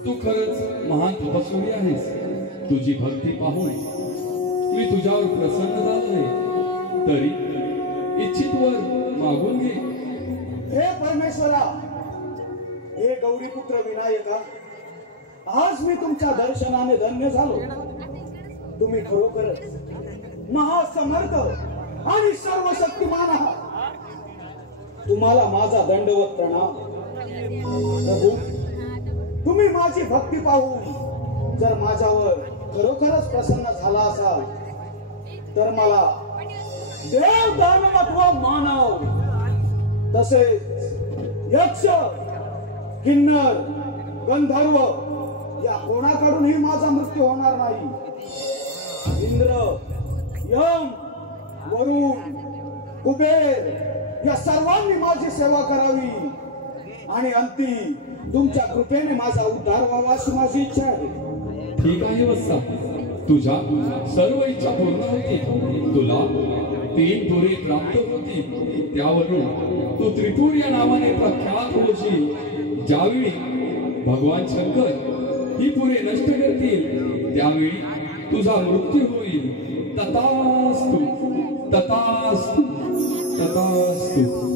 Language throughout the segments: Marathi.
तू खरंच महान तपस्वी आहेस। तुझी भक्ती पाहून मी तुझ्यावर प्रसन्न झालोय, तरी इच्छित वर मागून घे। हे परमेश्वरा, हे गौरीपुत्र विनायका, आज मी तुमच्या दर्शनाने धन्य झालो। तुम्ही खरोखरच महासमर्थ आणि सर्वशक्तिमान आहात। तुम्हाला माझा दंडवत प्रणाम। प्रभू, तुम्ही माझी भक्ती पाहून जर माझ्यावर खरोखरच प्रसन्न झाला असाल तर मला देव, दानव अथवा मानव, तसेच यक्ष, किन्नर, गंधर्व या कोणाकडूनही माझा मृत्यू होणार नाही। इंद्र, यम, वरुण, कुबेर या सर्वांनी माझी सेवा करावी आणि अंती तुमच्या कृपेने माझा उद्धार व्हावा अशी माझी इच्छा आहे। ठीक आहे वत्सा, तुझ्या सर्व इच्छा पूर्ण होतील। तुला 3 पुरे प्राप्त होतील। त्यावरून तू त्रिपुर या नावाने प्रख्यात होशील। ज्यावेळी भगवान शंकर ही पुरे नष्ट करतील त्यावेळी तुझा मृत्यू होईल। तथास्तु, तथास्तु, तथास्तु।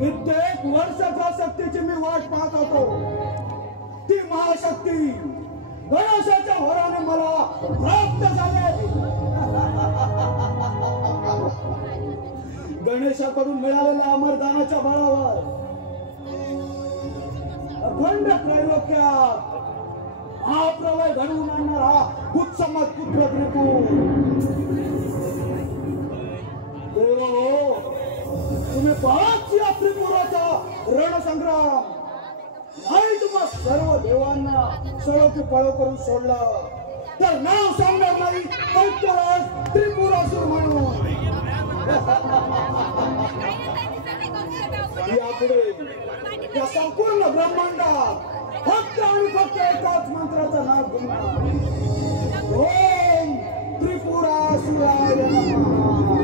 कित्येक वर्षाच्या शक्तीची मी वाट पाहत होतो। ती महाशक्ती गणेशाच्या वराने मला प्राप्त झाली। गणेशाकडून मिळालेल्या अमरदानाच्या बळावर अखंड त्रैलोक्यात महाप्रलय घडवून आणणारा उत्समत पुत्र त्रिपुर। देव, तुम्ही पाच या त्रिपुराचा रणसंग्राम नाही तुम्हा सर्व देवांना सळोकी पळो करून सोडलं तर नाव सांगणार नाही दैत्यराज त्रिपुरासुर म्हणून। यापुढे या संपूर्ण ब्रह्मांडात फक्त आणि फक्त एकाच मंत्राचा नाद गुणणार। ओम त्रिपुरासुराय नमः।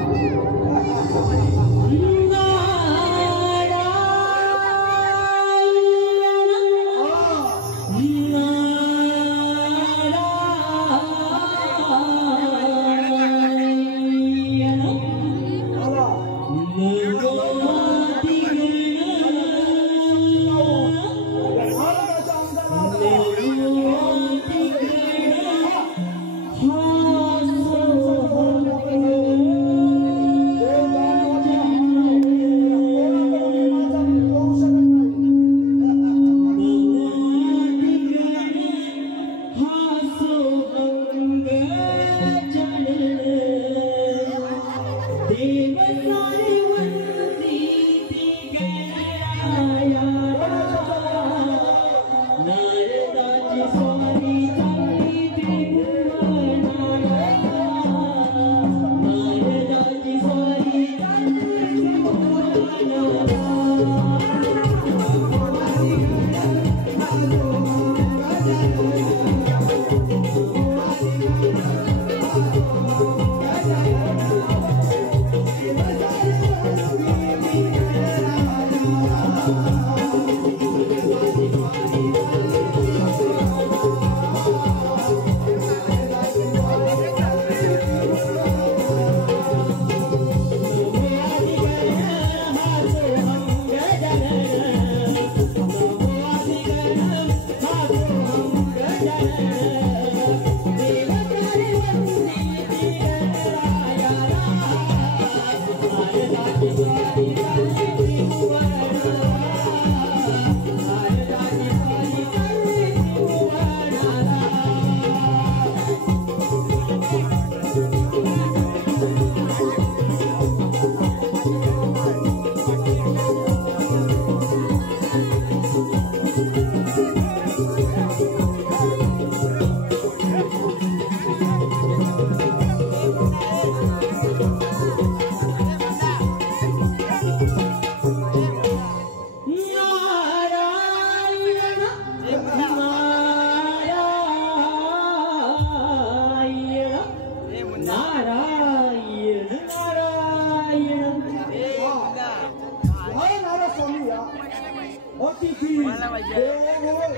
देव बोल.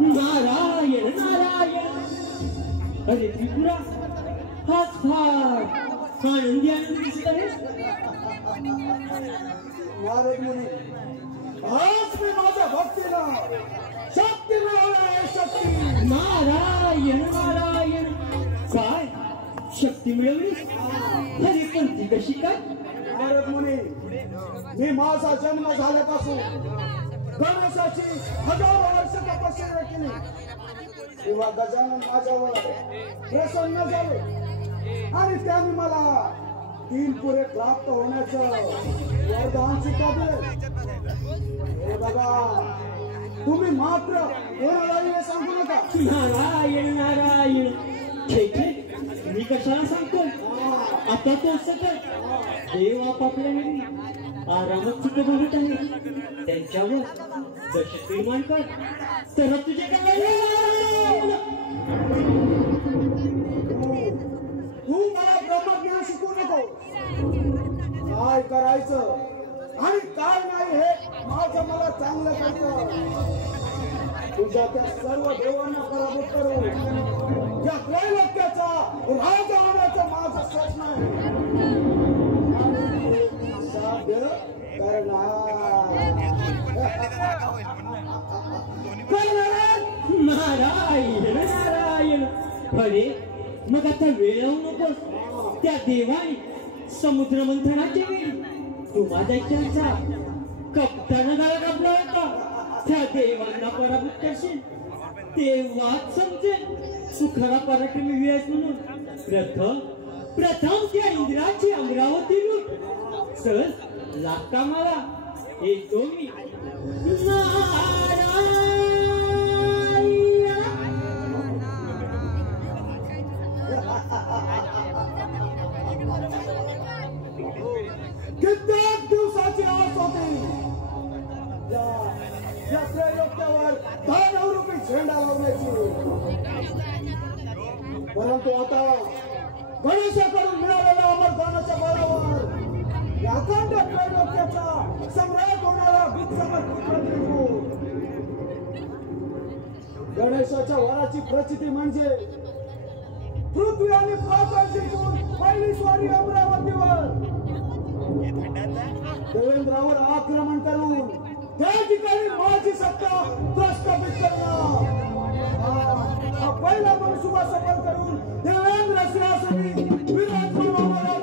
नारायण नारायण. अरे त्रिपुरा, हाच फार आनंदी आनंदी दिसत आहे. नारद मुनी, आज मी माझ्या भक्तीला शक्ती मिळवणार आहे. शक्ती. नारायण नारायण. काय शक्ती मिळवली? अरे पण ती कशी काय? नारद मुनी, मी माझा जन्म झाल्यापासून गणेशाची हजारो वर्ष तपश्चर्या केली, तेव्हा गजानन माझ्यावर प्रसन्न झाले आणि त्यांनी मला 3 पुरे प्राप्त होण्याचं वरदान सुद्धा दिले. हे बघा, तुम्ही मात्र कोणालाही हे सांगू नका. नारायण नारायण. ठीक आहे, मी कशाला सांगतो? आता तो सकट देव आपापल्या घरी आरामात सुद्धा बघत आहे. त्यांच्यावर दशक निर्माण कर, तर तुझे काय? तू मला ब्रह्मज्ञान शिकवू नको. काय करायचं आणि काय नाही हे माझं मला चांगलं कळतं. तुझ्या त्या सर्व देवांना पराभूत करू या त्रैलोक्याचा राजा होण्याचं माझं स्वप्न आहे. आणि ते साध्य करणार. नारायण नारायण. अरे मग आता वेळ लावू नकोस. त्या देवाने समुद्र मंथनाची वेळी तुम्हा दैत्यांचा कप्ताना गाळा कापला होता. त्या देवांना पराभूत करशील तेव्हाच समजेल तू खरा पराक्रमी आहेस म्हणून. प्रथम त्या इंद्राची अमरावती लूट. चल लागता मला, येतो मी. कित्येक दिवसाची आस होती या त्रैलोक्यावर दानवरूपी झेंडा लावण्याची, परंतु आता गणेशाकडून मिळालेल्या अमरदानाच्या बळावर या अखंड त्रैलोक्याचा सम्राट होणारा बिनसमर्थ पुत्र गणेशाच्या वराची प्रचिती म्हणजे पृथ्वी आणि पाताळ जिंकून पहिली स्वारी अमरावतीवर देवेंद्रावर आक्रमण करून त्या ठिकाणी माझी सत्ता प्रस्थापित करणं. हा पहिला मनसुबा सफल करून देवेंद्र सिंहासनी विराजमान होणार.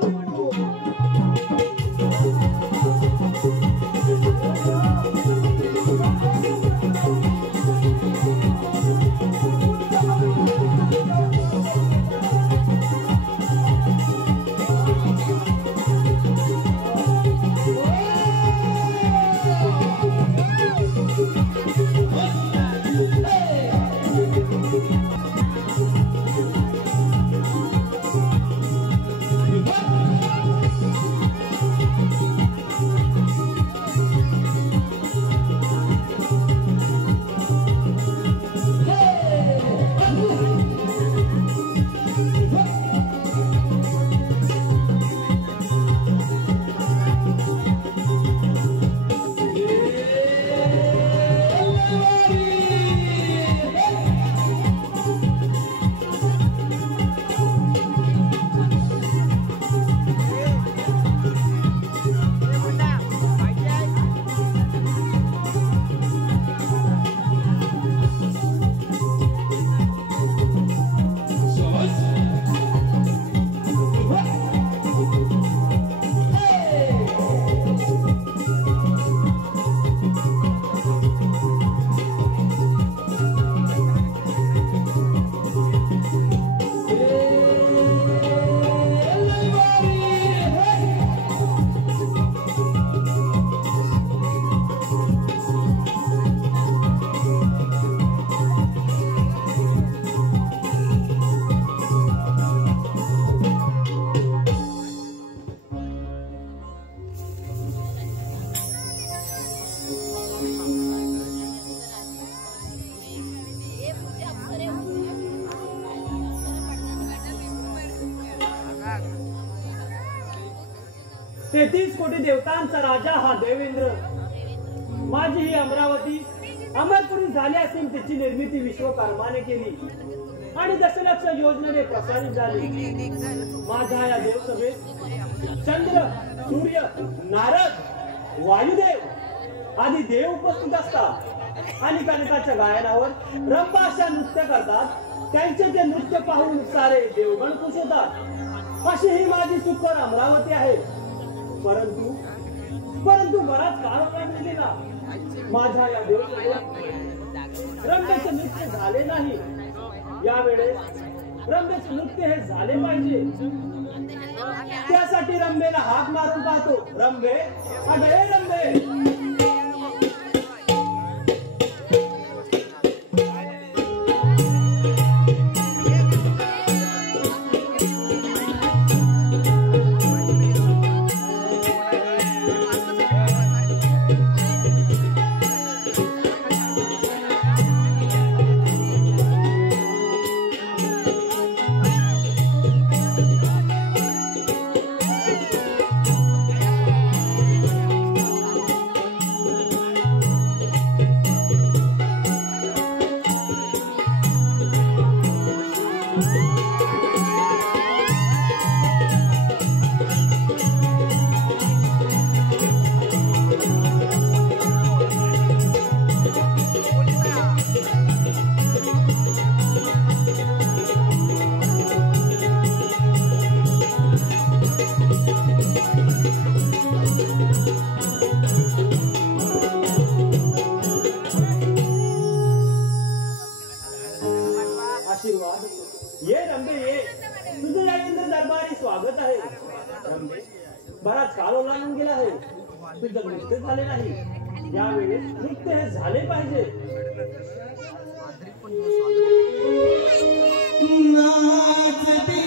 तेहतीस कोटी देवतांचा राजा हा देवेंद्र, माझी ही अमरावती अमरपुरी झाली असून तिची निर्मिती विश्वकर्माने केली आणि दशलक्ष योजनेने प्रसारित झाली. माझ्या या देवसभेत चंद्र, सूर्य, नारद, वायुदेव आदी देव उपस्थित असतात आणि कनकाच्या गायनावर रंभा अशा नृत्य करतात. त्यांचे ते नृत्य पाहून सारे देवगण खुश होतात. अशी ही माझी सुकर अमरावती आहे. परंतु बराच काळ ओलांडून गेला. माझ्या या देवसभेत रंभेचे नृत्य झाले नाही. यावेळेस रंभेचे नृत्य हे झाले पाहिजे. त्यासाठी रंभेला हाक मारून पाहतो. रंभे, अगं रंभे. ये रंभे ये, तुझे या इंद्र दरबारी स्वागत आहे. रंभे, बराच काळ ओलांडून गेला आहे. तुझं नृत्य झाले नाही. यावेळेस नृत्य हे झाले पाहिजे. नाचते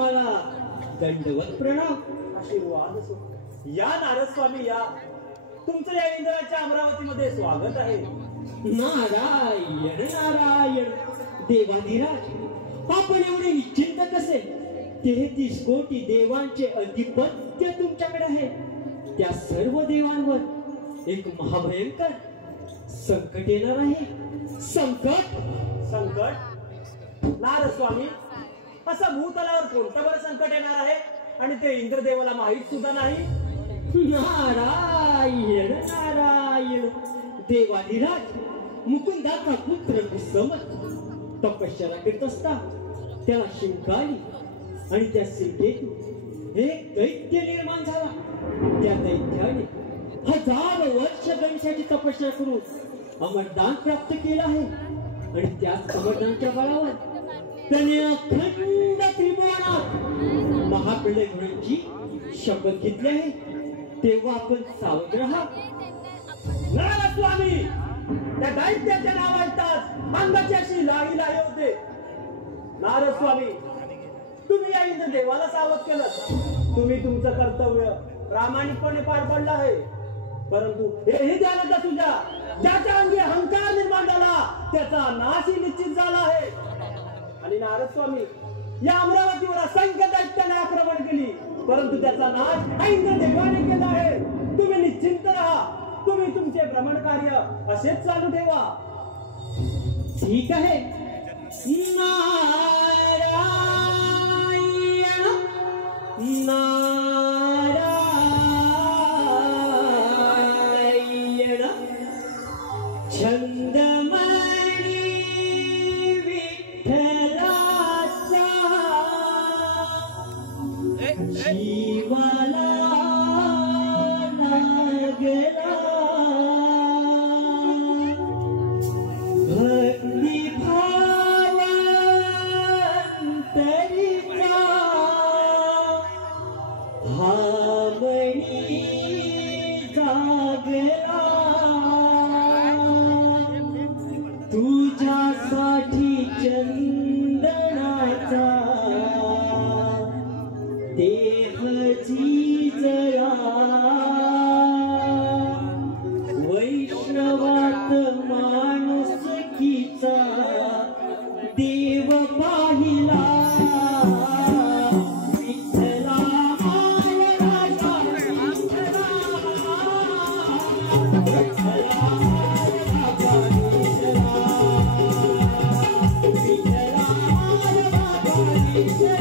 तुम्हाला दंडवत प्रणाम. आशीर्वाद असो. या नारद स्वामी या. तुमचं या इंद्राच्या अमरावतीमध्ये स्वागत आहे. नारायण नारायण. देवाधिराज, आपण एवढे निश्चिंत कसे? 33 कोटी देवांचे अधिपत्य तुमच्याकडे आहे. त्या सर्व देवांवर एक महाभयंकर संकट येणार आहे. संकट नारद स्वामी, असं भूतलावर कोणतं बरं संकट येणार आहे आणि ते इंद्रदेवाला माहित सुद्धा नाही? नारायण नारायण. देवाधिराज, मुकुंदाचा पुत्र विसमत तपश्चर्या करीत असता त्याला शिंकाली आणि त्या शिंकेतून एक दैत्य निर्माण झाला. त्या दैत्याने 1000 वर्ष गणेशाची तपश्चर्या करून अमरदान प्राप्त केलं आहे आणि त्याच अमरदानाच्या बळावर त्याने अखंड त्रिभुवनात महाप्रलय होण्याची शपथ घेतली आहे. तेव्हा आपण सावध राहा. नारद स्वामी, त्या दैत्याच्या नावांताच अंगाची अशी लाही लाही होते. नारद स्वामी, तुम्ही या इंद्रदेवाला सावध केलं. तुम्ही तुमचं कर्तव्य प्रामाणिकपणे पार पाडलं आहे. परंतु हेही ध्यानात असू द्या, ज्याच्या अंगी अहंकार निर्माण झाला त्याचा नाशही निश्चित झाला आहे. आणि नारद स्वामी, या अमरावतीवर असंख्य दैत्याने आक्रमण केली, परंतु त्याचा नाश इंद्रदेवाने केला आहे. तुम्ही निश्चिंत राहा. तुम्ही तुमचे भ्रमण कार्य असेच चालू ठेवा. ठीक आहे. नारायण नारायण. छंदमणी विठ्ठलाचा जीवाला लागला. भक्ती भाव अंतरीचा भावनी जागला. तुझ्यासाठी चंदनाचा देह झिजला. वैष्णवात माणुसकीचा देव पाहिला. विठ्ठला माय राजा विठ्ठला. विठ्ठला माय बाबा विठ्ठला.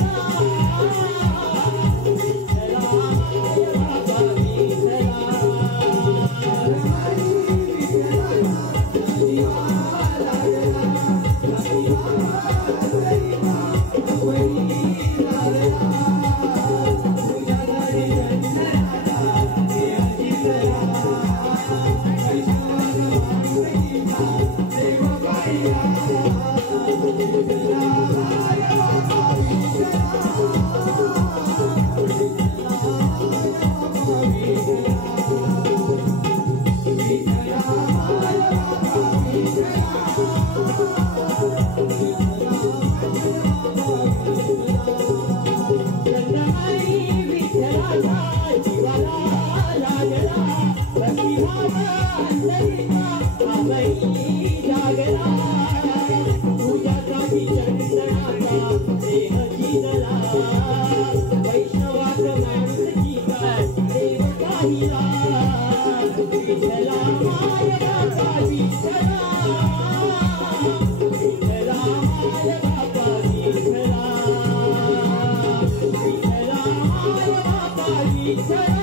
विठ्ठला माय बाबा विठ्ठला.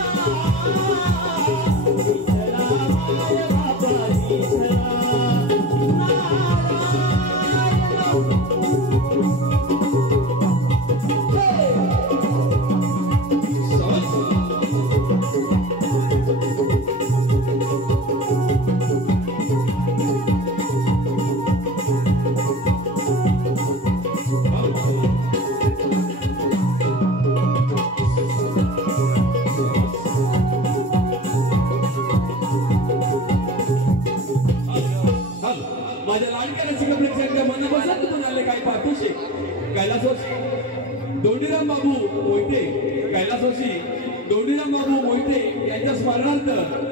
विठ्ठला माय बाबा विठ्ठला. मोहिते कैलासवासी दोंडीराम बाबू मोहिते यांच्या स्मरणार्थ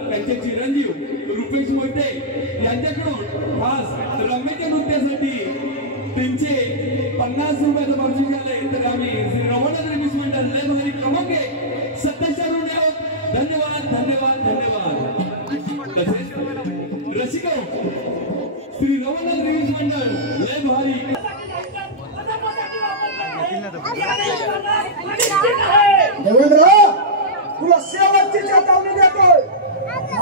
त्यांचे चिरंजीव रुपेश मोहिते यांच्याकडून खास रंगमेच्या नृत्यासाठी 350 रुपयाचं बक्षीस आले. तर आम्ही श्री रवंडा रेमिस मंडळ लय भारी क्रमांक 27 रुपये आहोत. धन्यवाद धन्यवाद धन्यवाद. तसेच रसिको श्री रवंडा रेमिस मंडळ लय भारी देवेंद्र, तुला शेवटची चेतावणी देतोय.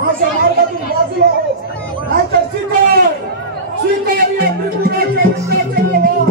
माझ्या मार्गातून बाजूला हो, नाहीतर स्वीकार या त्रिपुराच्या विश्वाच्या नावावर.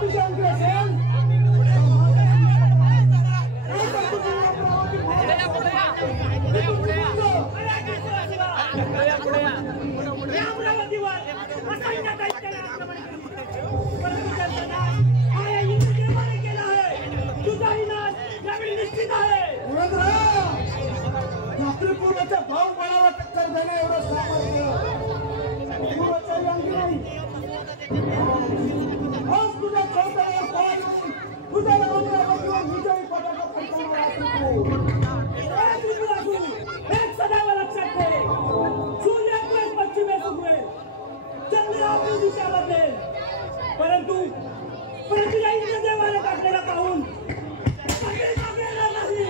तुझ्या अंगी असेल त्रिपुराच्या भाऊ बळाला टक्कर देणे एवढं सामर्थ्य त्रिपुराच्याही अंगी नाही. आज तुझ्या चौथ्यावर पाय नाही, तुझ्या अमरावतीवर विजयी पताका फडकवणार. एक सदैव लक्षात ठेव, सूर्य पश्चिमेस उगवेल, चंद्र आपली दिशा बदलेल, परंतु या इंद्रदेवाने टाकलेला पाहून सगळे टाकलेला नाही.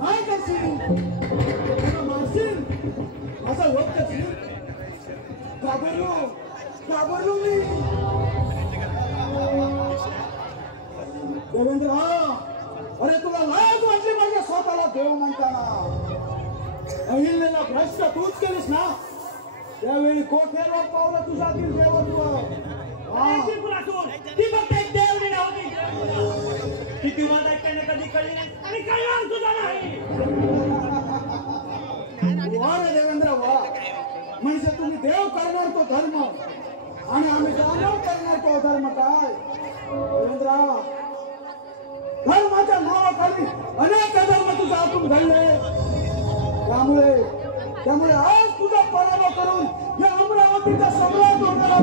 काय करशील? मारशील असं होत करशील? घाबरलो मी. देवेंद्र, अरे तुला लाज वाटली पाहिजे स्वतःला देव म्हणताना. अहिल्याला भ्रष्ट तूच केलीस ना, त्यावेळी कोठ्यावर पावलं तुझ्यातील देवत्व. ती फक्त एक देवणी नव्हती, ती किंवा दैत्याने कधी कळली आणि कळणार सुद्धा नाही. वा रे देवेंद्र वा. म्हणजे तुम्ही देव करणार तो धर्म आणि आम्ही दानव करणार तो धर्म. काय देवेंद्र, धर्माच्या नावाखाली अनेक अधर्म तुझ्या हातून घडले. त्यामुळे आज तुझा पराभव करून या अमरावतीचा सम्राट होणार.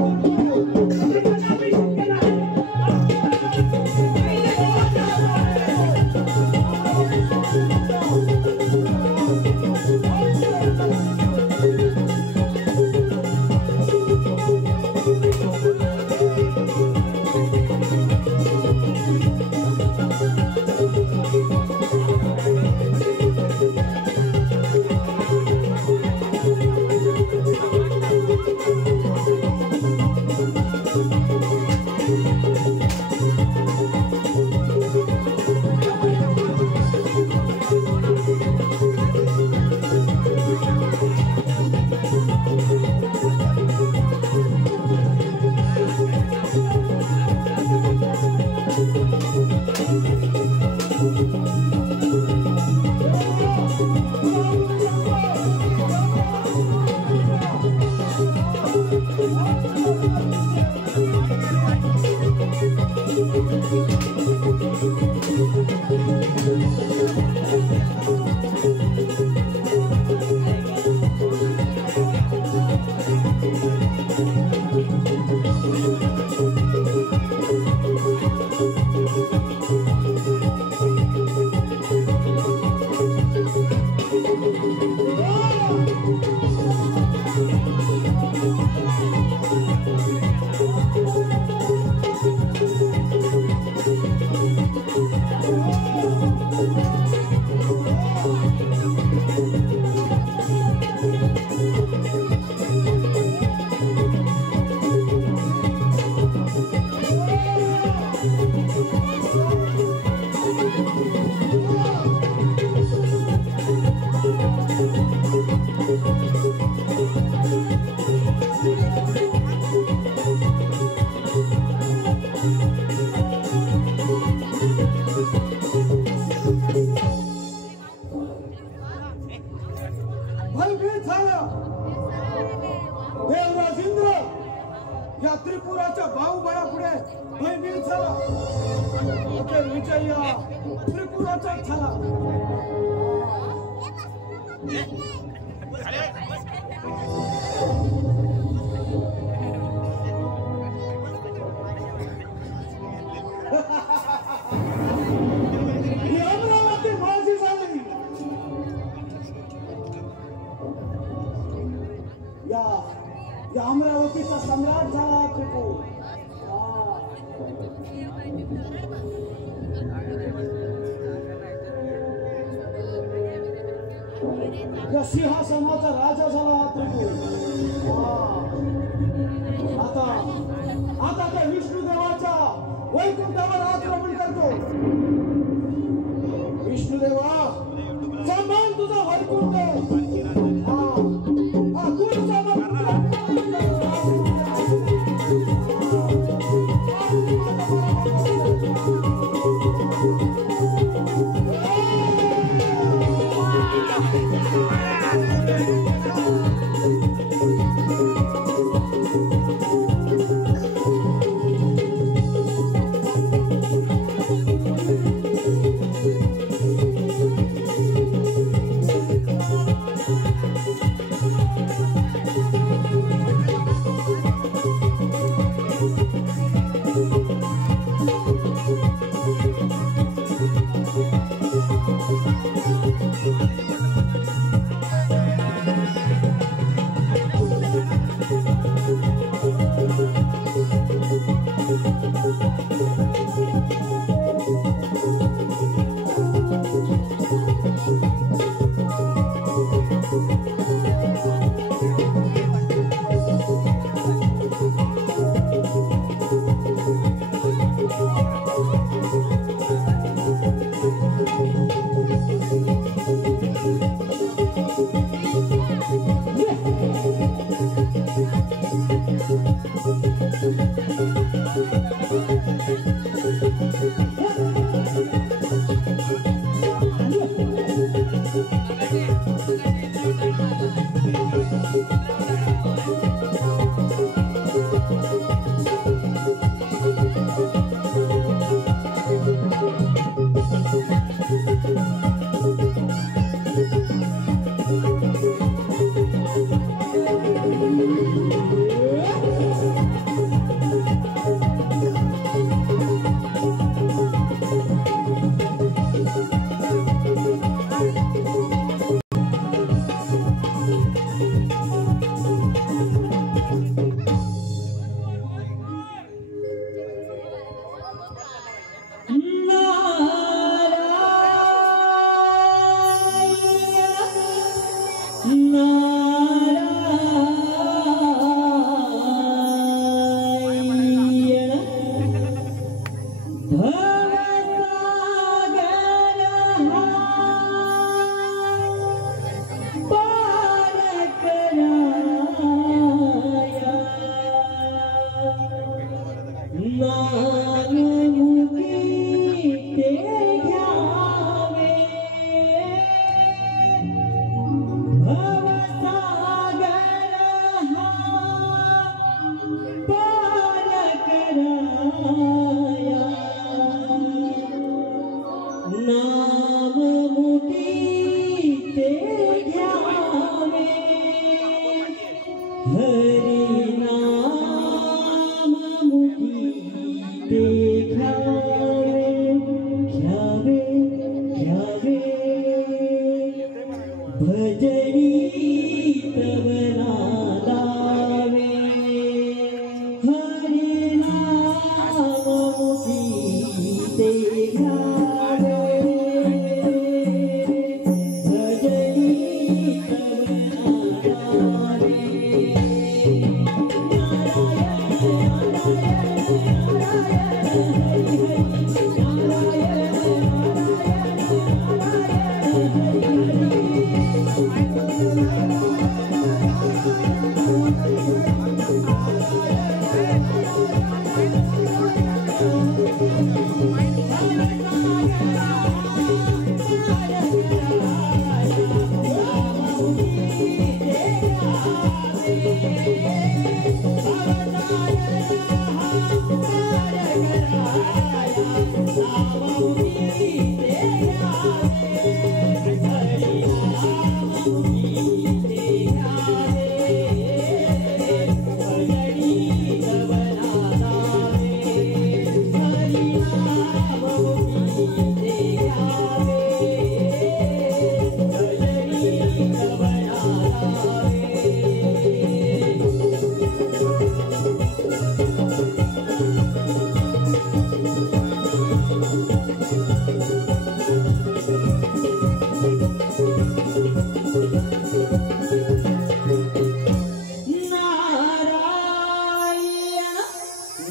या त्रिपुराच्या बाहुबळापुढे भयभीत झाला. विजय त्रिपुराचा झाला. ही अमरावती माझी झाली. या अमरावतीचा सम्राट झाला त्रिपुर. या सिंहासनाचा राजा झाला त्रिपुर. आता त्या विष्णुदेवाच्या वैकुंठावर आक्रमण करतो. विष्णुदेवा सांभाळ तुझा वैकुंठ.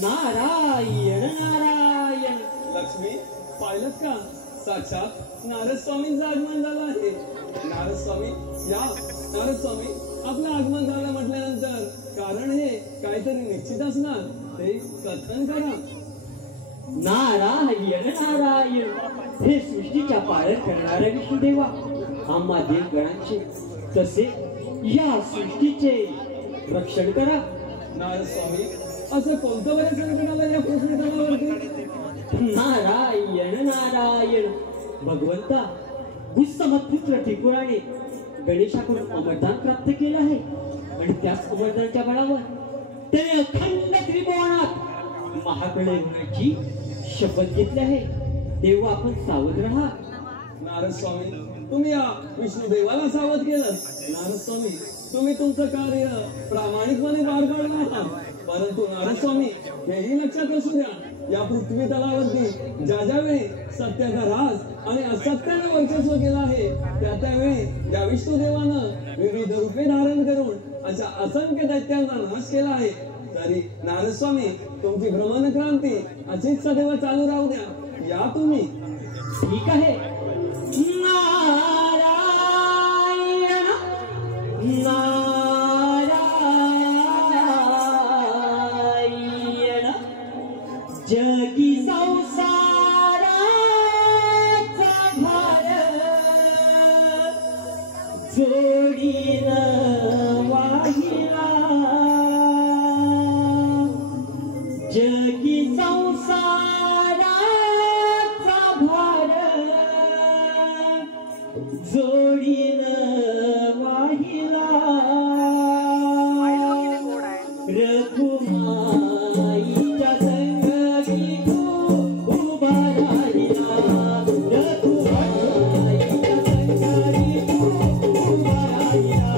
नारायण नारायण. लक्ष्मी पाहिलं का, साक्षात नारद स्वामींचं आगमन झालं आहे. नारद स्वामी या. नारद स्वामी आपलं आगमन झालं म्हटल्यानंतर कारण हे काहीतरी निश्चित असणार, ते कथन करा. नारायण नारायण. हे सृष्टीच्या पालन करणाऱ्या विष्णुदेवा, आम्हा देवगणांचे तसे या सृष्टीचे रक्षण करा. नारद स्वामी असं कोणतं बरे संकट आलं या पृथ्वीतलावरती? नारायण नारायण. भगवंता पुत्र त्रिपुराने गणेशाकडून अमरदान प्राप्त केलं आहे आणि त्याच अमरदानाच्या बळावर त्याने अखंड त्रिभुवनात महाप्रलय होण्याची शपथ घेतली आहे. देवा आपण सावध राहा. नारद स्वामी तुम्ही या विष्णुदेवाला सावध केलं. नारद स्वामी तुम्ही तुमचं कार्य प्रामाणिकपणे पार पाडलं आहात, परंतु नारद स्वामी हेही लक्षात असू द्या, या पृथ्वी तलावरती ज्या ज्यावेळी सत्याचा राज आणि असत्याने वर्चस्व केलं आहे, त्यावेळी या विष्णुदेवानं विविध रूपे धारण करून अशा असंख्य दैत्यांचा नाश केला आहे. तरी नारद स्वामी तुमची भ्रमण क्रांती अशीच सदैव चालू राहू द्या. या तुम्ही. ठीक आहे. नारायण नारायण. जगी संसाराचा भार जोडीन वाहिला. जगी संसाराचा भार जोडीन वाहिला. रघुमाईच्या संगती तू उभा राहिला. रघुमाईच्या संगती तू उभा राहिला.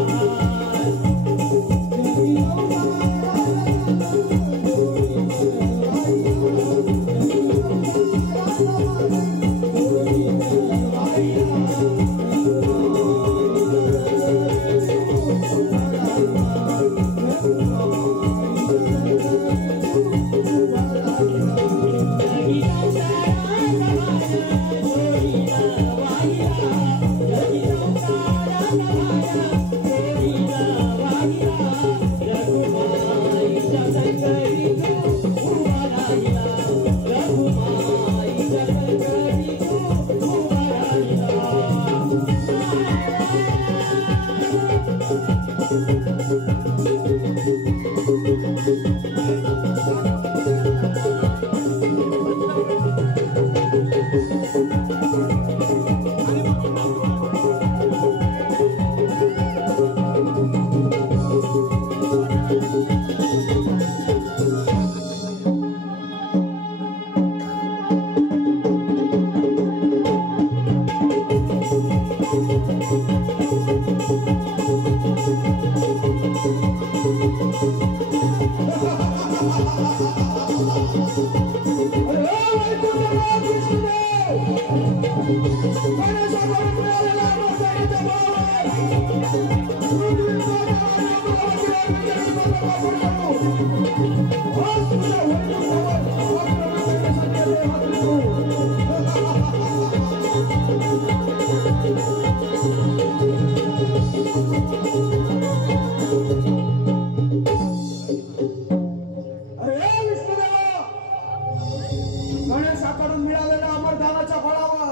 गणेशाकडून मिळालेल्या अमरदानाच्या बळावर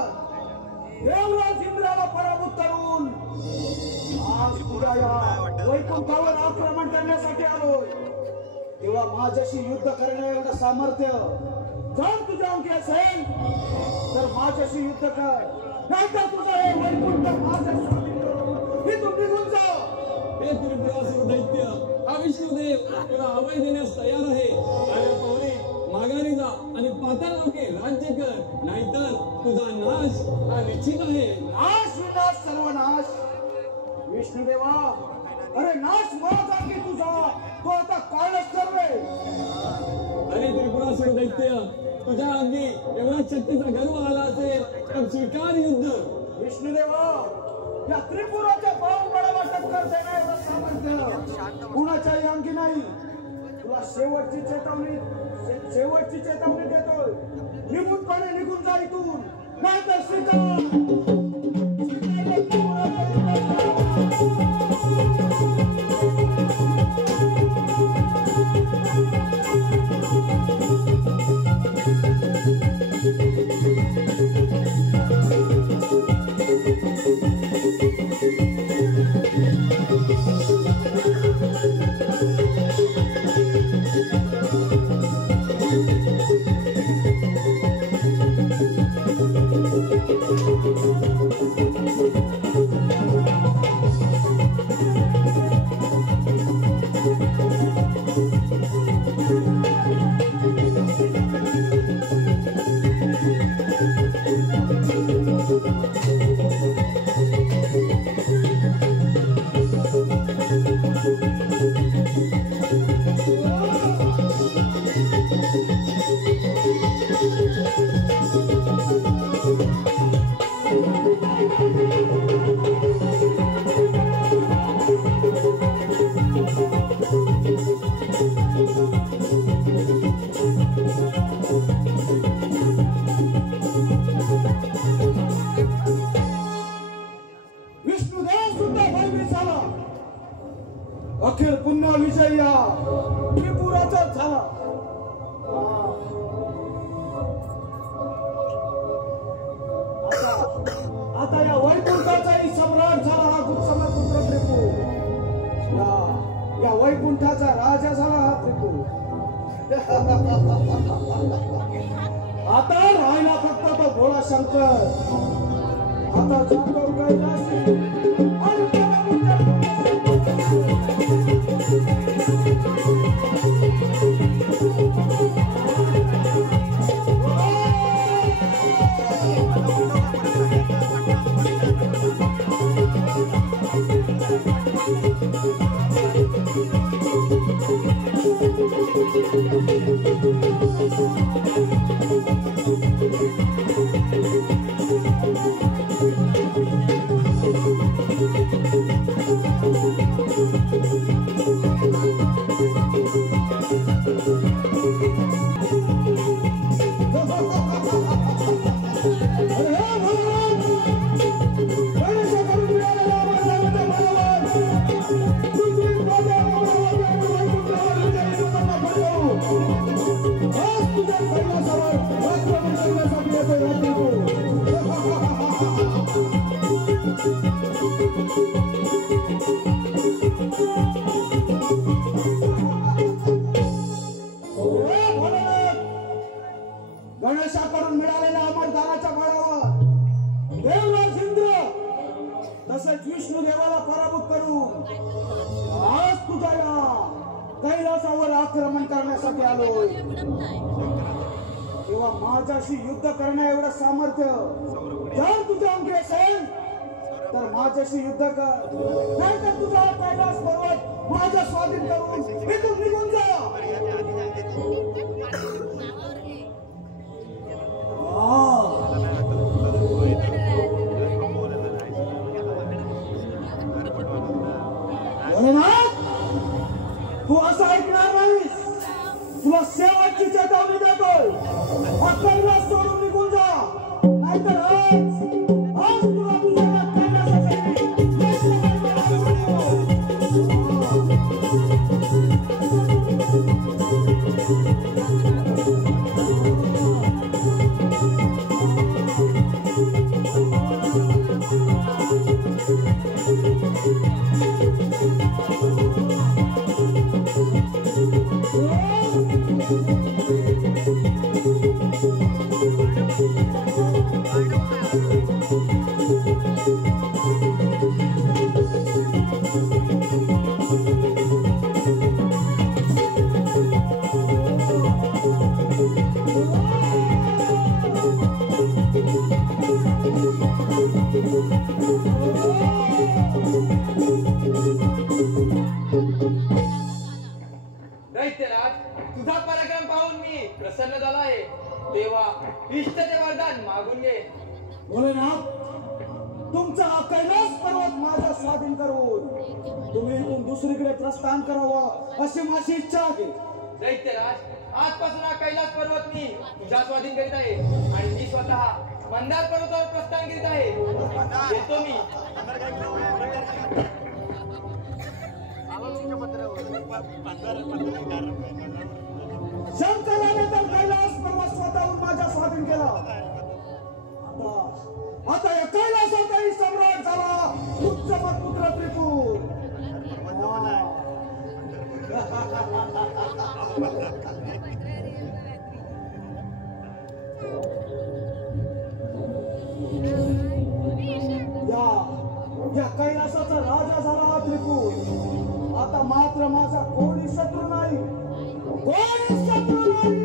देवराज इंद्राला पराभूत करून आज तुझ्या या वैकुंठावर आक्रमण करण्यासाठी आलोय. तेव्हा माझ्याशी युद्ध करण्या एवढं सामर्थ्य जर तुझ्या अंगी असेल तर माझ्याशी युद्ध कर, नाहीतर तुझं हे वैकुंठ माझ्या स्वाधीन करून इथून निघून जा. हे त्रिपुरासुर दैत्य हा विष्णुदेव तुला अभय देण्यास तयार आहे. अरे पौरी माघारी जा आणि पाताळ लोके राज्य कर, नाहीतर तुझा नाश हा निश्चित आहे. नाश विनाश सर्वनाश. विष्णुदेवा अरे नाश माझा की तुझा, तो आता काळच करवे. अरे त्रिपुरासुर दैत्य तुझ्या अंगी एवढा शक्तीचा गर्व आला असेल तर स्वीकार युद्ध. विष्णुदेवा या त्रिपुराच्या बाहुबळाला टक्कर देण्याचं सामर्थ्य कुणाच्याही अंगी नाही. तुला तुला शेवटची चेतावणी देतोय. निमूटपणे निघून जा इथून, नाहीतर अखेर पुन्हा विजय या त्रिपुराचा झाला. आता या वैकुंठाचाही सम्राट झाला हा गुप्तसम्राट पुत्र त्रिपू. या वैकुंठाचा राजा झाला हा त्रिपू. आता राहिला फक्त तो भोळा शंकर. आता जातो कैलासी आणि गणेशाकडून मिळालेल्या अमरदानाच्या बळावर देवराज इंद्र तसेच विष्णू देवाला पराभूत करून आज तुझ्या या कैलासावर आक्रमण करण्यासाठी आलोय. किंवा माझ्याशी युद्ध करण्या एवढं सामर्थ्य जर तुझ्या अंगी असेल तर माझ्याशी युद्ध कर, नाहीतर तुझा कैलास पर्वत माझ्या स्वाधीन करून इथून निघून जा. तू असं ऐकणार नाहीस. तुला शेवटची चेतावणी देतोय. हा कैलास सोडून निघून जा, नाहीतर आज तुला तुझ्या कैलासासाठी दैत्यराज, तुझा पराक्रम पाहून मी प्रसन्न झाला आहे. देवा, इष्ट ते वरदान मागून घे. भोलेनाथ, तुमचा हा कैलास पर्वत माझा स्वाधीन करून तुम्ही इथून दुसरीकडे प्रस्थान करावं अशी माझी इच्छा आहे. दैत्यराज, आजपासून हा कैलास पर्वत मी तुझ्या स्वाधीन करीत आहे आणि मी स्वतः मंदार पर्वतावर प्रस्थान करीत आहे. येतो मी. शंकराने तर कैलास पर्वत स्वतःहून माझ्या स्वाधीन केला. आता या कैलासाचाही सम्राट झाला उच्चमत पुत्र त्रिपूर. या कैलासाचा राजा झाला त्रिपूर. आता मात्र माझा कोणी शत्रू नाही, कोणी शत्रू नाही.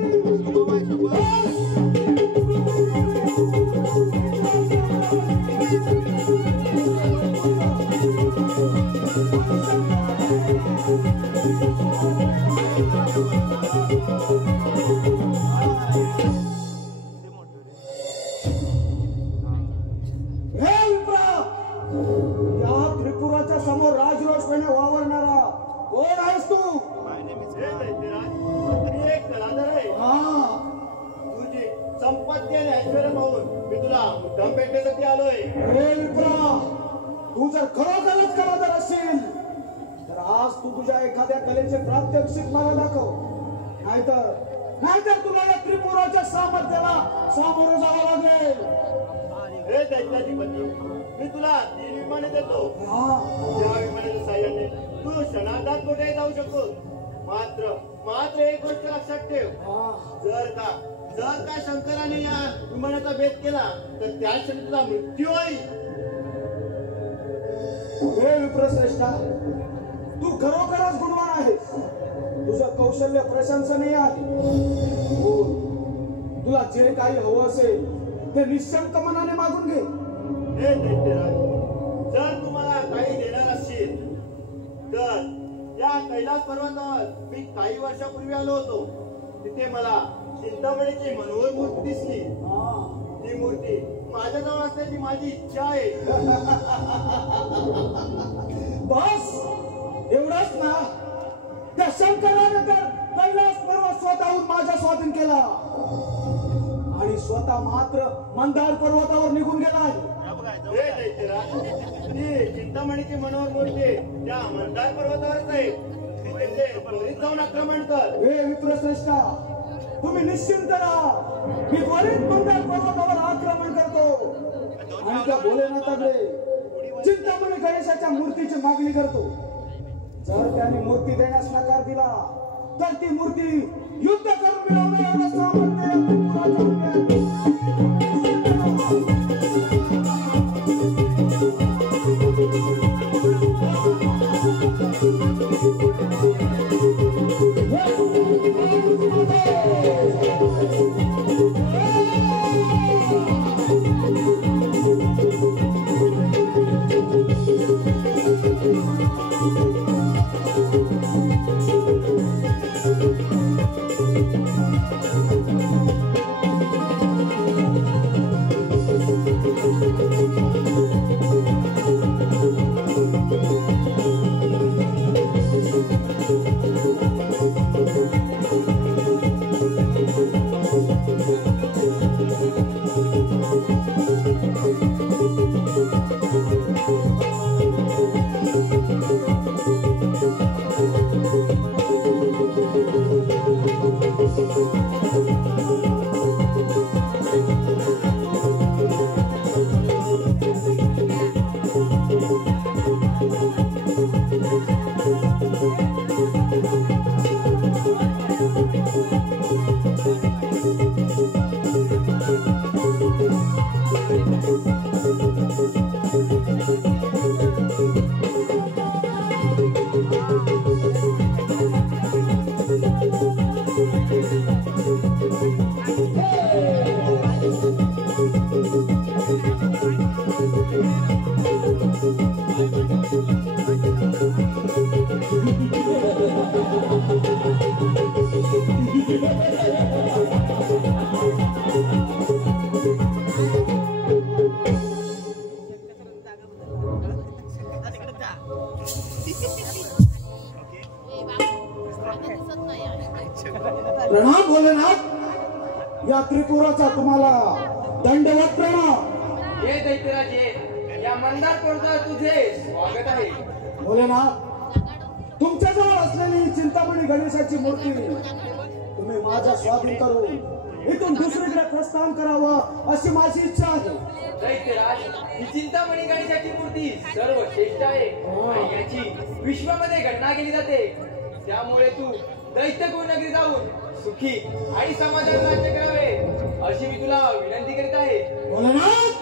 त्रिपुराच्या समोर राजरोषपणे वावरणारा कोण आहेस तू? एक कलाकार आहे. तुझी संपत्ती आणि ऐश्वर्य पाहून मी तुला मुद्दाम भेटण्यासाठी आलोय. तू जर खरोखरच कलाकार असशील तर आज तू तुझ्या एखाद्या कलेचे प्रात्यक्षिक मला दाखव. नाहीतर तुला या त्रिपुराच्या सामर्थ्याला सामोरं जावं लागेल. हे दैत्याधिपती, मी तुला 3 विमाने देतो. या विमानाच्या साह्याने तू क्षणार्धात कुठेही जाऊ शकतो. मात्र एक गोष्ट लक्षात ठेव. जर का शंकराने या विमानाचा भेद केला तर त्या क्षणी तुझा मृत्यू होईल. हे विप्रश्रेष्ठा, तू खरोखरच गुणवान आहेस. तुझं कौशल्य प्रशंसनीय आहे. तुला जे काही हवं असेल ते निशंक मनाने मागून घे. हे दैत्यराज, जर तुम्हाला काही देणार असशील तर या कैलास पर्वतावर मी काही वर्षापूर्वी आलो होतो. तिथे मला चिंतामणीची मनोहर मूर्ती दिसली. ती मूर्ती माझ्याजवळ असण्याची माझी इच्छा आहे. बस एवढंच ना? त्या शंकराने तर कैलास पर्वत स्वतःहून माझ्या स्वाधीन केला आणि स्वतः मात्र मंदार पर्वतावर निघून गेला आहे. हे दैत्यराज, ती चिंतामणीची मनोहर मूर्ती त्या मंदार पर्वतावरच आहे. तिथे त्वरित जाऊन आक्रमण कर. हे विप्रश्रेष्ठा, तुम्ही निश्चिंत राहा. मी त्वरित मंदार पर्वतावर आक्रमण करतो आणि त्या भोलेनाथाकडे चिंतामणी गणेशाच्या मूर्तीची मागणी करतो. जर त्याने मूर्ती देण्यास नकार दिला तर ती मूर्ती युद्ध करून मिळवणे एवढं सामर्थ्य या त्रिपुराच्या प्रणाम भोलेनाथ, या त्रिपुराचा तुम्हाला दंडवत प्रणाम. हे दैत्यराजे, या मंदार पर्वतावर तुझे स्वागत आहे. भोलेनाथ, तुमच्याजवळ असलेली चिंतामणी गणेशाची मूर्ती तुम्ही माझ्या स्वाधीन करून इथून दुसरीकडे प्रस्थान करावं अशी माझी इच्छा आहे. दैत्यराज, ही चिंतामणी गणेशाची मूर्ती सर्वश्रेष्ठ आहे आणि याची विश्वामध्ये गणना केली जाते. त्यामुळे तू दैत्यकुळ नगरी जाऊन सुखी आणि समाधान राज्य करावे अशी मी तुला विनंती करीत आहे. भोलेनाथ,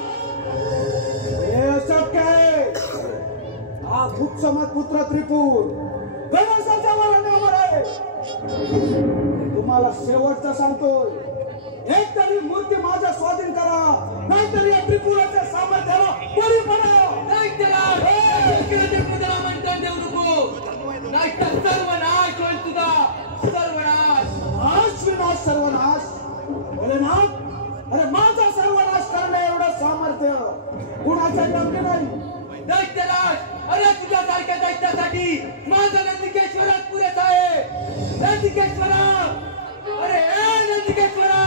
हे अशक्य आहे. हा गुप्तसमत पुत्र त्रिपुर गणेशाच्या वरणावर आहे. तुम्हाला शेवटचं सांगतोय, एक तरी मूर्ती माझ्या स्वाधीन करा, नाहीतर या त्रिपुराच्या सामर्थ्याला बळी पडा. दैत्यराज, तुझ्या मंथन देऊ नको, नाहीतर सर्वनाश होईल तुझा. सर्वनाश, नाश विनाश सर्वनाश. भोलेनाथ, अरे माझा सर्वनाश करणे एवढं सामर्थ्य कुणाच्या योग्य नाही. दैत्यराज, अरे तुझ्यासारख्या दैत्यासाठी माझा नंदिकेश्वरच पुरेसा आहे. नंदिकेश्वरा, अरे नंदिकेश्वरा.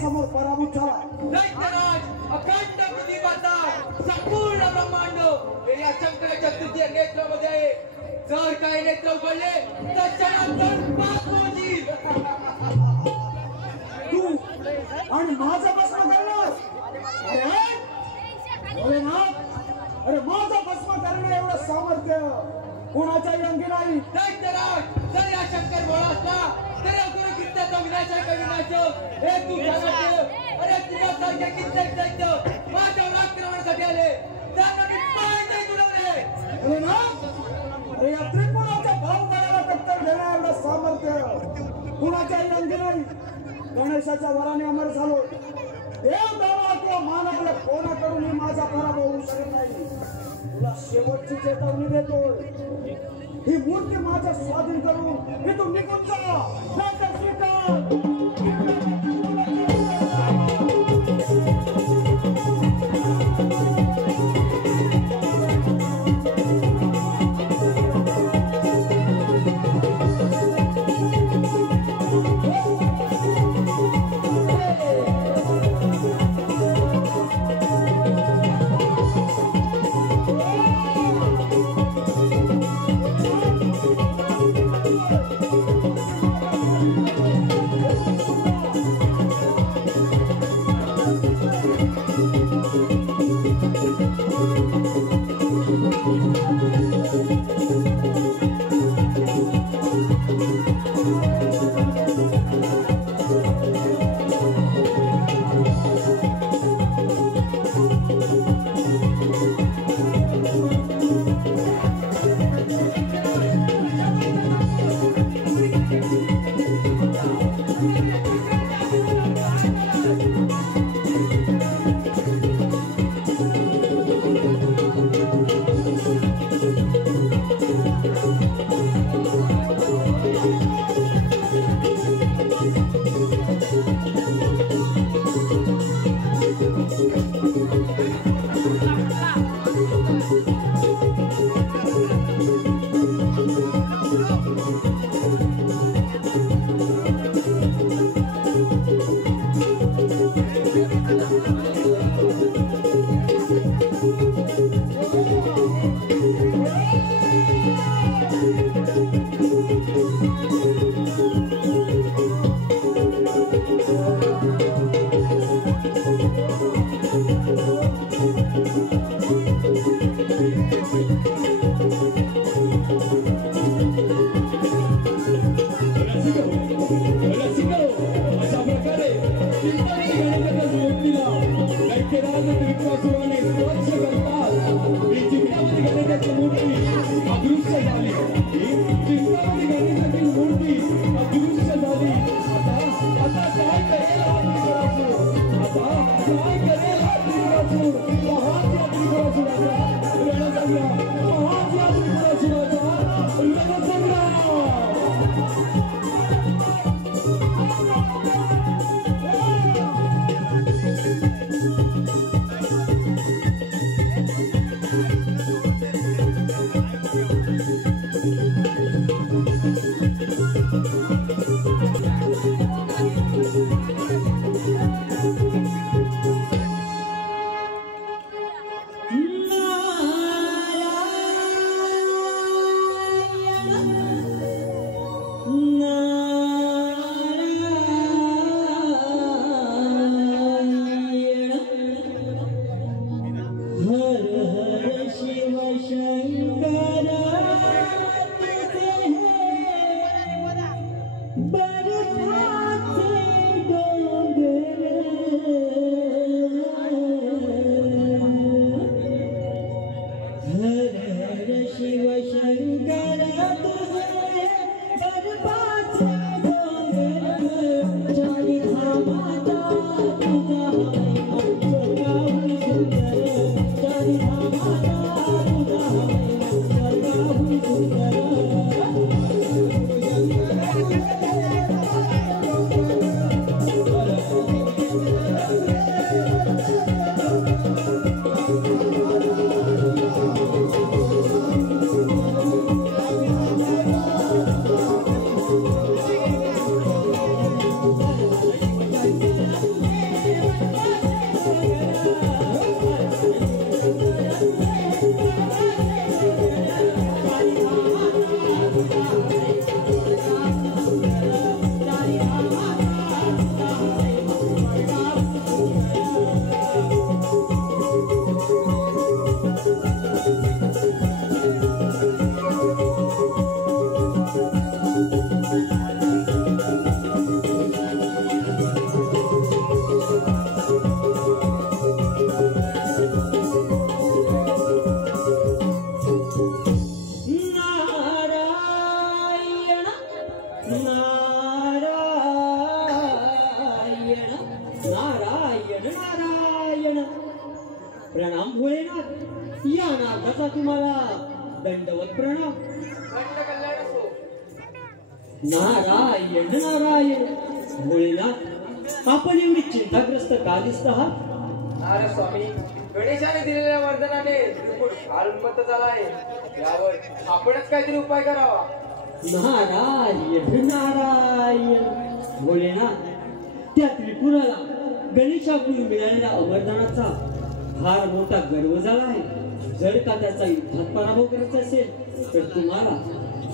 समोर पराभूत झाला. दैत्यराज, अखंड पृथ्वीपाता संपूर्ण ब्रह्मांड हे या शंकर चतुर्थी नेत्रामध्ये आहे. जर काही नेत्र उघडले तर क्षणात पाच होतील. तू आणि माझा भस्म करणार? अरे माझा भस्म करणे एवढं सामर्थ्य कोणाच्याही अंगी नाही. दैत्यराज, जर या शंकर भोळा असला तर अवघड कित्याचा विनाश आहे का विनाश हे तू जाणत. अरे तुझ्यासारख्या कित्येक दैत्य माझ्यावर आक्रमणासाठी आले, त्यांना मी पाय नाही तुडवले. अरे या त्रिपुराच्या भाव करायला टक्कर देण्या एवढं सामर्थ्य कुणाच्याही अंगी नाही. गणेशाच्या वराने अमर झालो. देव दावा किंवा मानवला कोणाकडूनही माझा पराभव होऊ शकत नाही. तुला शेवटची चेतावणी देतोय, ही मूर्ती माझ्या स्वाधीन करून इथून निघून जा, नाहीतर स्वीकार. प्रणाम भोलेनाथ. या नाथाचा तुम्हाला दंडवत प्रणाम. दंड कल्याण असो. नारायण नारायण. भोलेनाथ, आपण एवढी चिंताग्रस्त का दिसत आहात? नारद स्वामी, गणेशाने दिलेल्या वरदानाने त्रिपुर फार उन्मत्त झाला आहे. यावर आपणच काहीतरी उपाय करावा. नारायण नारायण. भोलेनाथ, त्या त्रिपुराला गणेशाकडून मिळालेल्या अवरदानाचा फार मोठा गर्व झाला आहे. जर का त्याचा युद्धात पराभव करायचा असेल तर तुम्हाला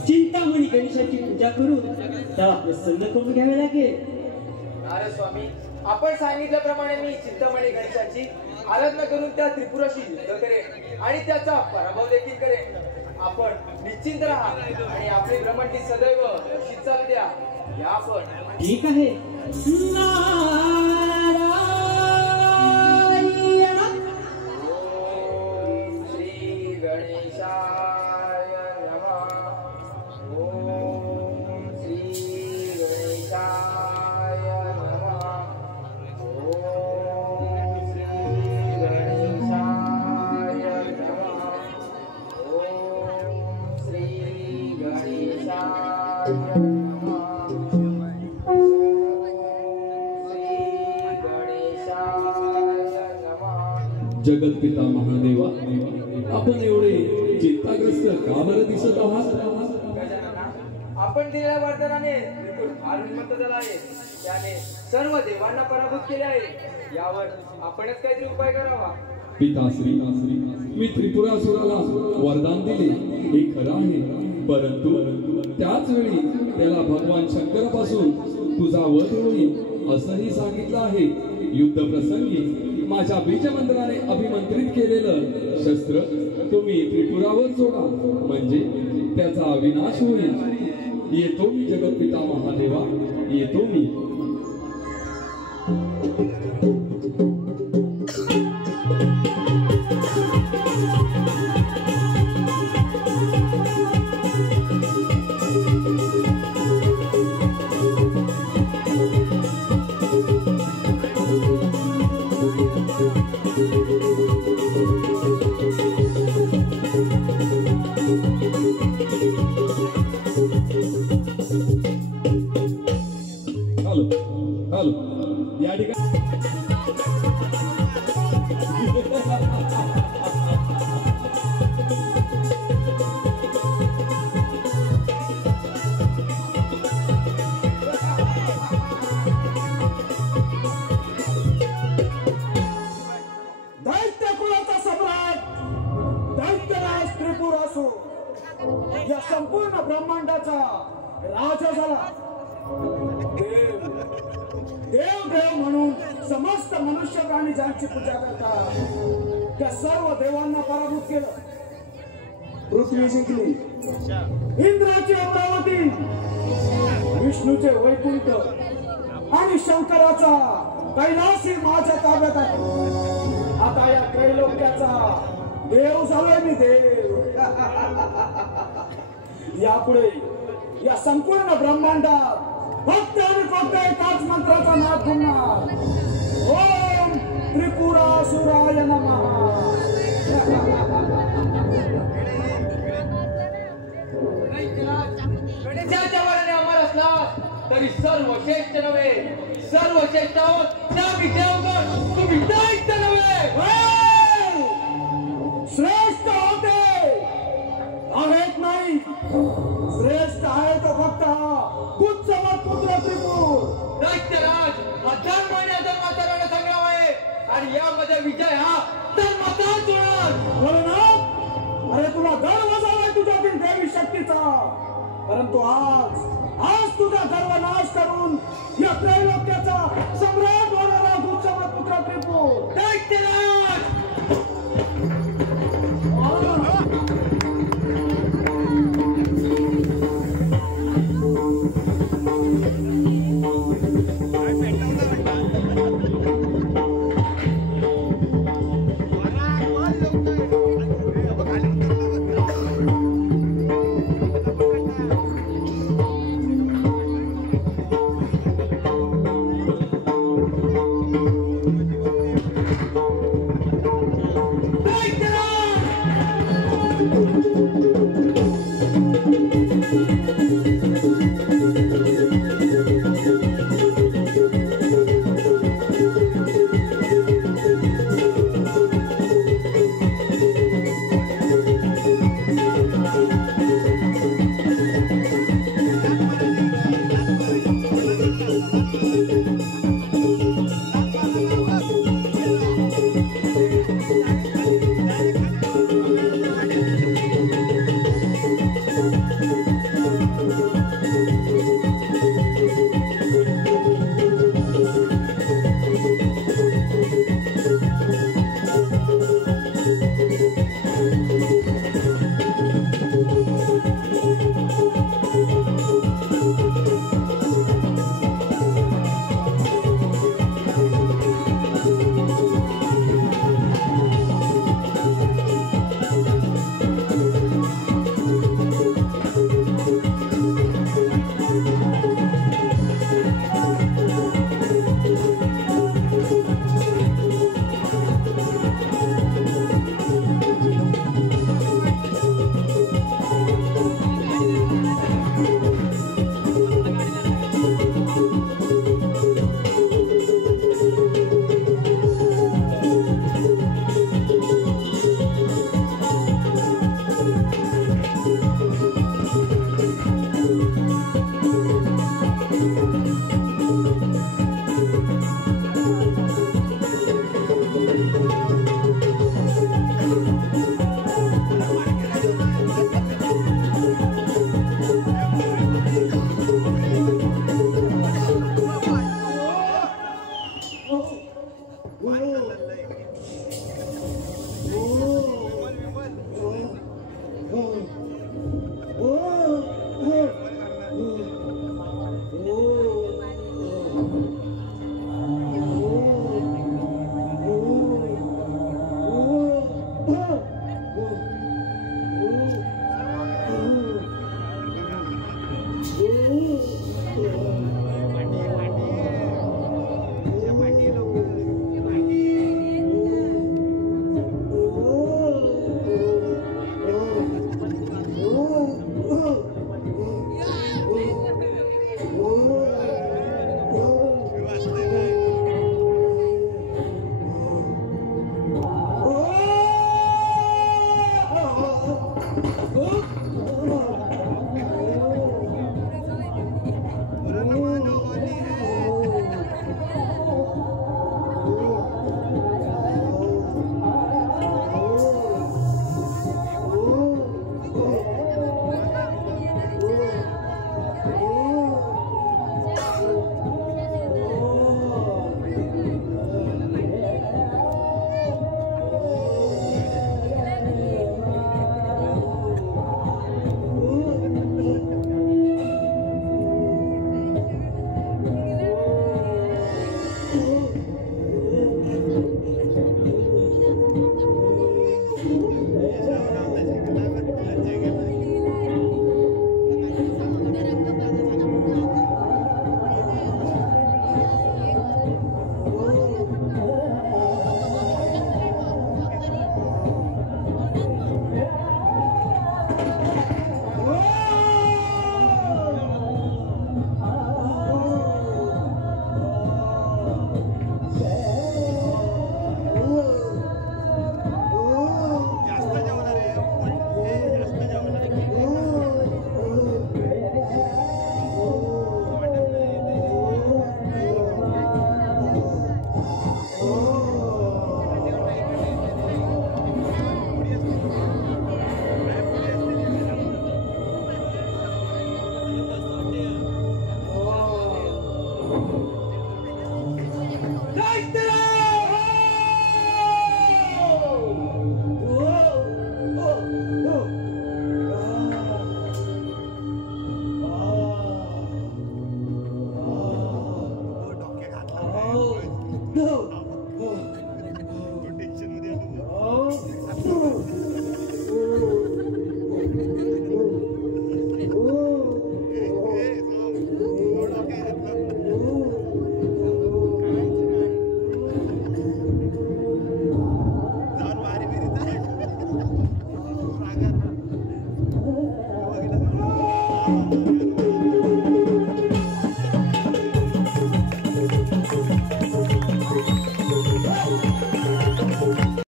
चिंतामणी गणेशाची पूजा करून त्याला प्रसन्न करून घ्यावे लागेल. नारद स्वामी, आपण सांगितल्याप्रमाणे मी चिंतामणी गणेशाची आराधना करून त्या त्रिपुराशी युद्ध करेन आणि त्याचा पराभव देखील करेन. आपण निश्चिंत राहा आणि आपली भ्रमंती सदैव अशीच चालू द्या. या आपण. ठीक आहे. नारायण गणेशाय नमः. ओम श्री गणेशाय नमः. ओम श्री गणेशाय नमः. ओम श्री गणेशाय नमः. जगतपिता महादेवा, आपण एवढे चिंताग्रस्त का बरं दिसत आहात? गजानना, आपण दिलेल्या वरदानाने फार श्रीमंत झाला आहे. त्याने सर्व देवांना पराभूत केले आहे. यावर आपणच काहीतरी उपाय करावा. पिताश्री, मी त्रिपुरासुराला वरदान दिले हे खरं आहे, परंतु त्याच वेळी त्याला भगवान शंकरापासून तुझा वध होईल असंही सांगितलं आहे. युद्ध प्रसंगी माझ्या बीजमंत्राने अभिमंत्रित केलेलं शस्त्र तुम्ही त्रिपुरावर सोडा, म्हणजे त्याचा विनाश होईल. येतो मी जगतपिता महादेवा, येतो मी. हॅलो, या ठिकाणी दैत्य कुलाचा सम्राट दैत्यराज त्रिपुरासुर या संपूर्ण ब्रह्मांडाचा राजा झाला. देव देव म्हणून समस्त मनुष्य प्राणी ज्यांची पूजा करतात त्या सर्व देवांना पराभूत केलं. पृथ्वी जिंकली, इंद्राची अमरावती, विष्णूचे वैकुंठ आणि शंकराचा कैलासी माझ्या ताब्यात आहे. आता या त्रैलोक्याचा देव झालोय मी देव. यापुढे या संपूर्ण ब्रह्मांडात फक्त आणि फक्त एकाच मंत्राचा नाद होणार. ओम त्रिपुरासुराय नमः. गणेशाच्या वराने अमर असला तरी सर्व श्रेष्ठ नव्हे. सर्व श्रेष्ठ आहोत त्या विद्यावगण तुम्ही दैत्य नव्हे. श्रेष्ठ होते आहेत नाही, श्रेष्ठ आहे तो फक्त कुत्सवत पुत्र त्रिपुर. दैत्यराज हा जन्म आणि अधर्माचा रणसंग्राम आहे आणि यामध्ये विजय हा धर्माचाच होणार. भोलेनाथ, अरे तुला गर्व झालाय तुझ्यातील देवी शक्तीचा, परंतु आज तुझा गर्व नाश करून या त्रैलोक्याचा सम्राट होणारा कुत्सवत पुत्र त्रिपुर. दैत्यराज हो